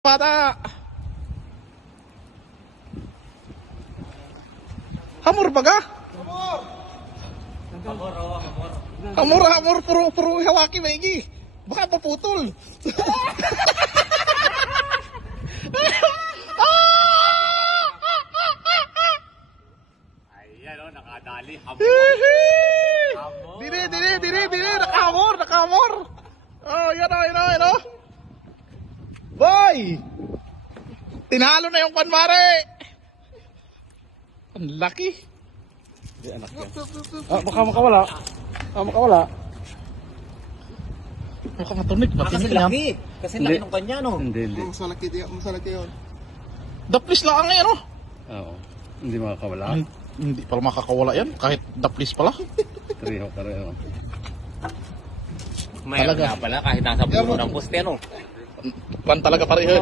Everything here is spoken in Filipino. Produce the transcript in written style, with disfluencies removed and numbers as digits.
Bata! Hamur baga? Hamur, puro hawaki maigi. Baka paputol. Ayan o, nakadali. Dili, nakahamor. Oh, yan o. Boy! Tinalo na yung panmare. Ang laki. Baka makawala. Makawala. Mukhang matunig. Kasi Matinig yan. laki. Kasi laki ng kanya, no? Hindi. Masalaki yun. Daplis lang ang yan, oh. Oo. Hindi makakawala. Hindi pala makakawala yan. Kahit daplis pala. Pareho. Mayroon Talaga. nga pala kahit nasa puno ng poste, no? Pan talaga pareho.